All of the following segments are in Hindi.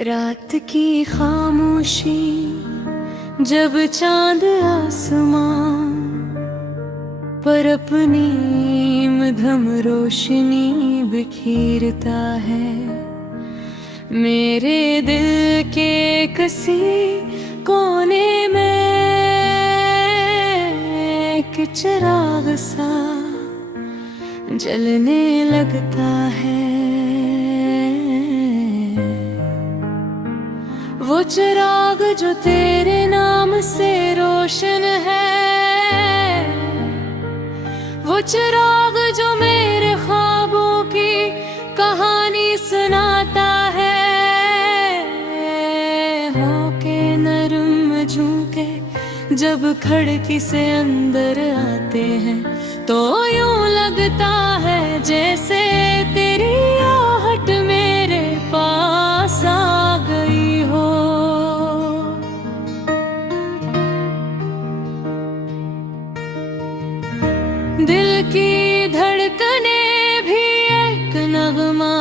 रात की खामोशी जब चांद आसमां पर अपनी मधम रोशनी बिखेरता है, मेरे दिल के किसी कोने में एक चिराग सा जलने लगता है। वो चिराग जो तेरे नाम से रोशन है, वो चिराग जो मेरे ख्वाबों की कहानी सुनाता है। होके नरम झुमके जब खिड़की से अंदर आते हैं, तो यूं लगता है जैसे तेरी आहट मेरे पास आ गई हो। दिल की धड़कने भी एक नगमा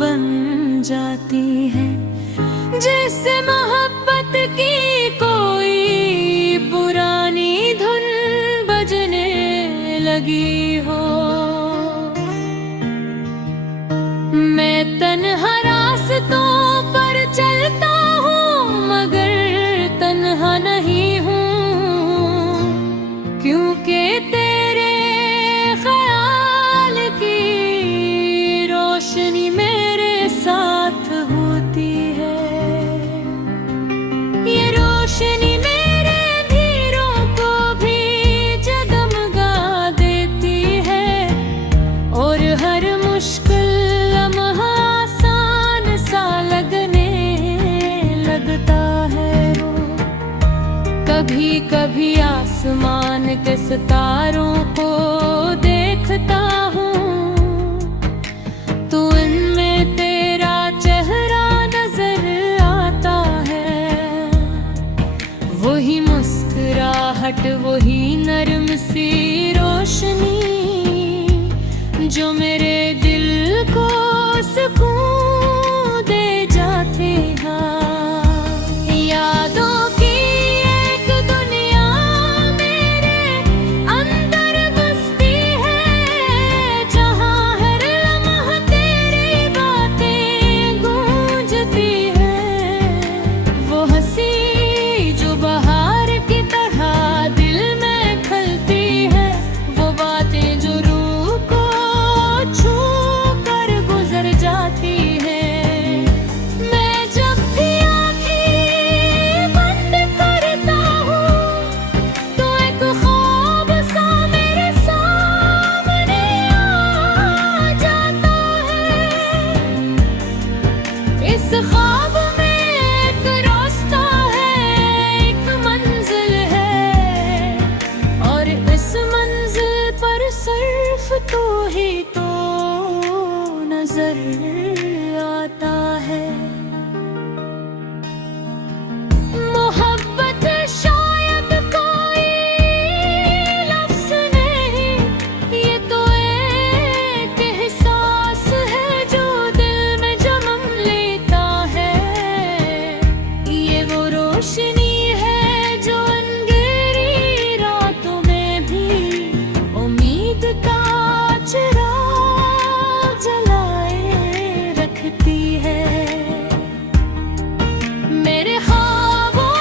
बन जाती है, जैसे मोहब्बत की कोई पुरानी धुन बजने लगी हो। मैं तन्हा रास्तों पर चलता हूँ, मगर तन्हा नहीं हूँ, क्योंकि तेरे ख्याल की रोशनी मेरे साथ होती है। ये रोशनी मेरे धीरों को भी जगमगा देती है, और हर मुश्किल लम्हा आसान सा लगने लगता है। वो कभी कभी आसमान के सितारों को देखता हूँ, तो इनमें तेरा चेहरा नजर आता है। वही मुस्कुराहट, वही नरम सी रोशनी जो मेरे दिल को सुकून दे जाती है। यादों की एक दुनिया मेरे अंदर बसती है, जहाँ हर लम्हा तेरी बातें गूंजती है। वो हंसी जो बहार की तरह दिल में खलती है, वो बातें जो रूह को छू कर गुजर जाती है। मैं जब भी आँखें बंद करता हूँ, तो एक ख्वाब सा मेरे सामने आ जाता है। इस ख्वाब में एक रास्ता है, एक मंजिल है, और इस मंजिल पर सिर्फ तू ही तो नजर आता है। मोहब्बत शायद कोई लफ्ज़ नहीं, ये तो एक एहसास है जो दिल में जन्म लेता है। ये वो रोशनी है जो अंधेरी रातों में भी उम्मीद का चिराग जलाए रखती है। मेरे ख्वाबों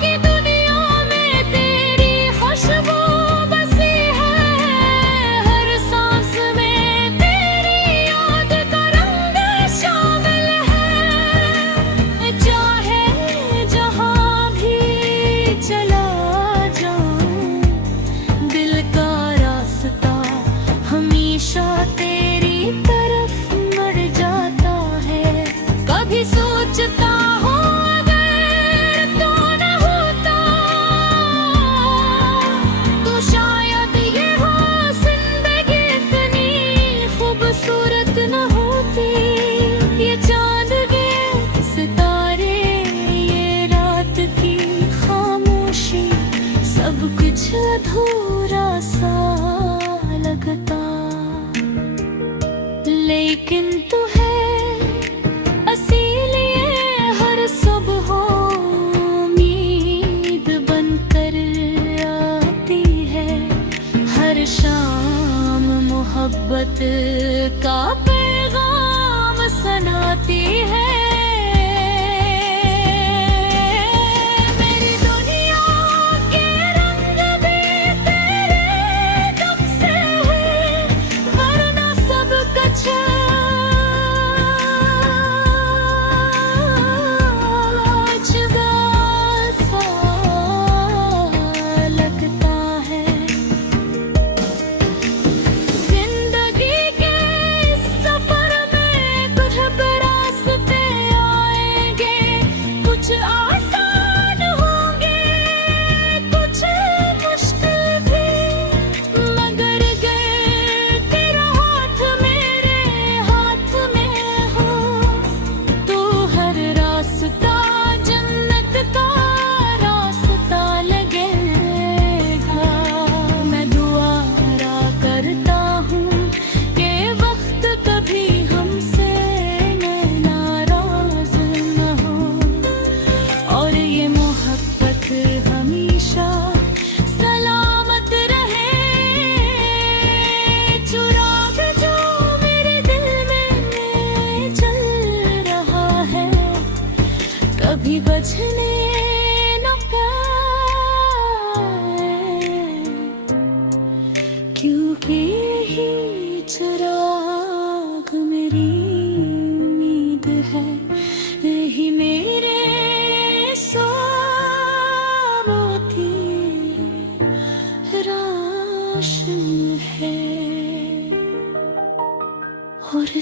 की दुनिया में तेरी खुशबू बसी है, हर सांस में तेरी याद का रंग शामिल है। चाहे जहाँ भी चला जाऊं, दिल का रास्ता हमेशा तेरी तरफ मुड़ जाता है। कभी सोचता हूँ अगर तू न होता, तो शायद ये हो जिंदगी इतनी खूबसूरत न होती। ये चांद के सितारे, ये रात की खामोशी, सब कुछ अधूरा सा लगता। लेकिन तू है इसीलिए हर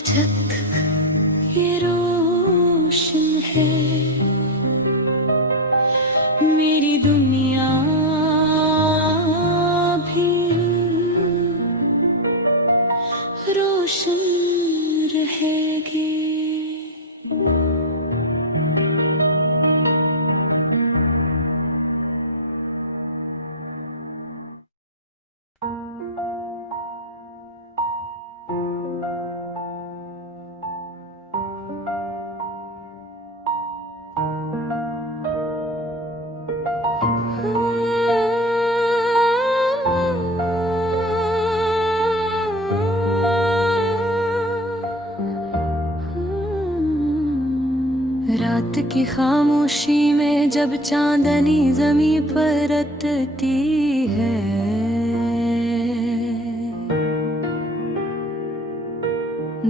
झक ये रोशन है, मेरी दुनिया भी रोशन रहेगी। रात की खामोशी में जब चांदनी ज़मीं पर रतती है,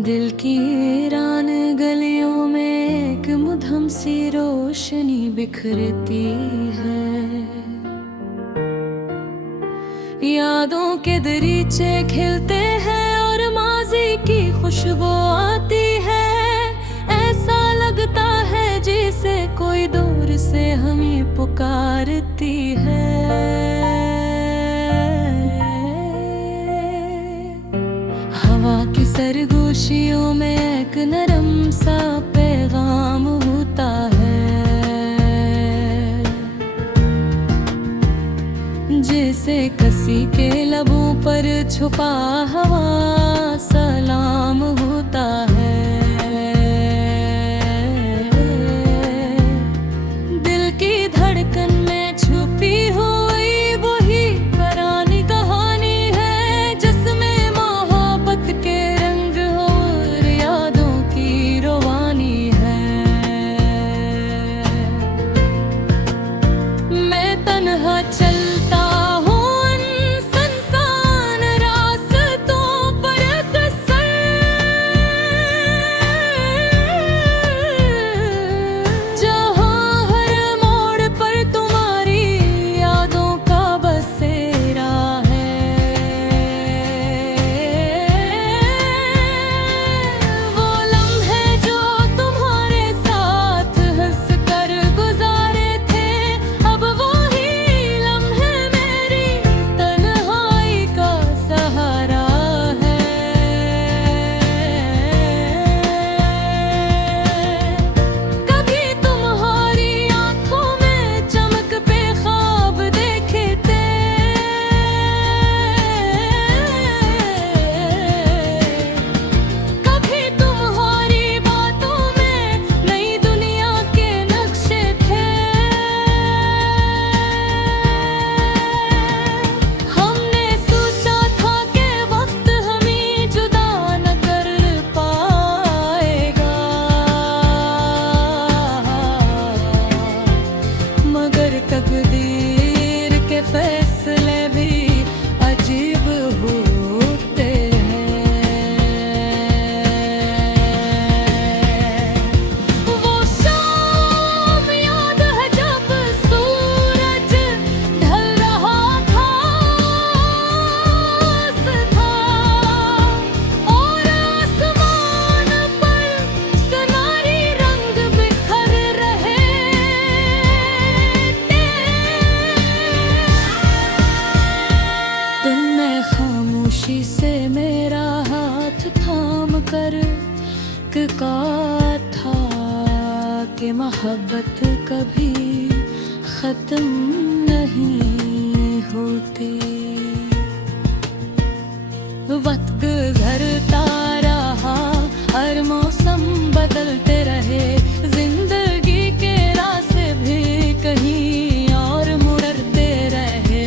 दिल की वीरान गलियों में एक मुद्दम सी रोशनी बिखरती है। यादों के दरीचे खिलते हैं और माजी की खुशबू आती है। ऐसा लगता है जैसे कोई दूर से हमें पुकारती है। हवा की सरगोशियों में एक नरम सा पैगाम होता है, जैसे किसी के लबों पर छुपा हवा सलाम होता है। दिल की धड़कन में छुपी हुई वही पुरानी कहानी है, जिसमें मोहब्बत के रंग और यादों की रवानी है। मैं तन्हा चलता तकदीर के फैसले भी अजीब होते हैं। वो शाम याद है जब सूरज ढल रहा था और आसमान पर सुनहरी रंग बिखर रहे। खामोशी से मेरा हाथ थाम कर कहा था कि मोहब्बत कभी खत्म नहीं होती। वक्त गुजरता रहा, हर मौसम बदलते रहे, जिंदगी के रास्ते भी कहीं और मुड़ते रहे।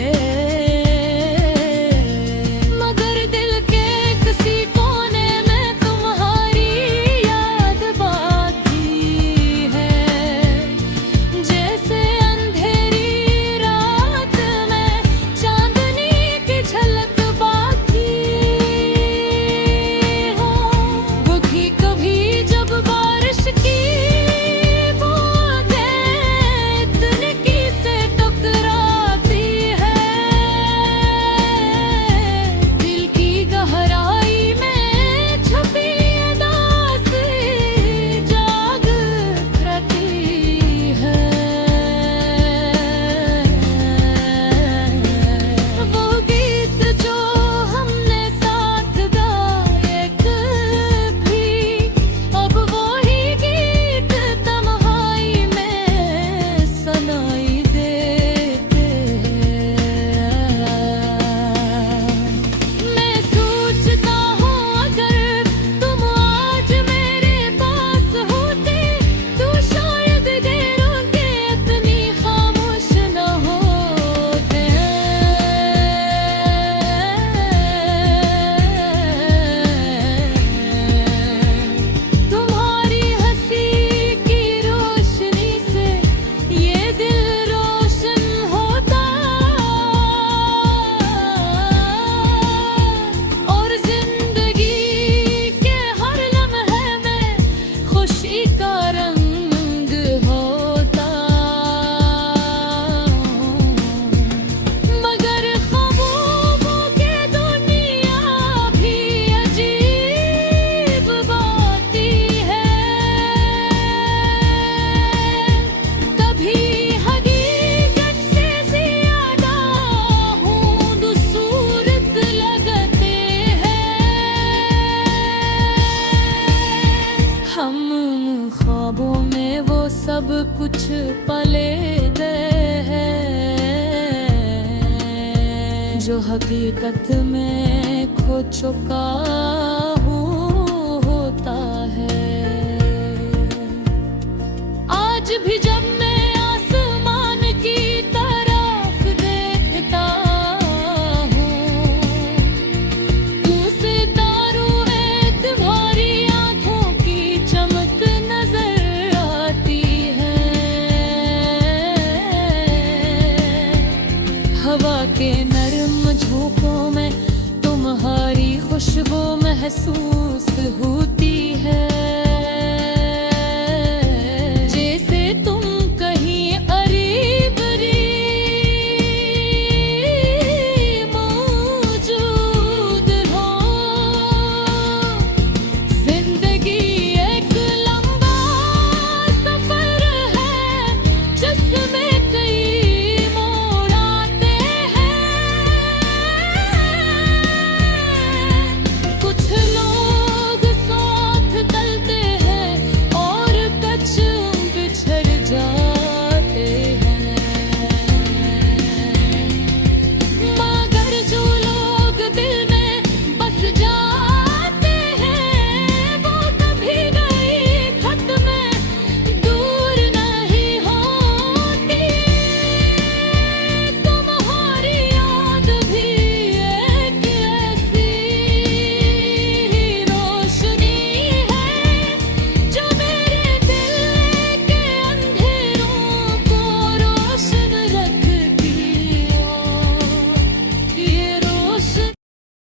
हकीकत में खो चुका हूँ होता है। आज भी जब मैं आसमान की तरफ देखता हूँ, उस सितारों तुम्हारी आंखों की चमक नजर आती है। हवा के नरम झोंकों में तुम्हारी खुशबू महसूस होती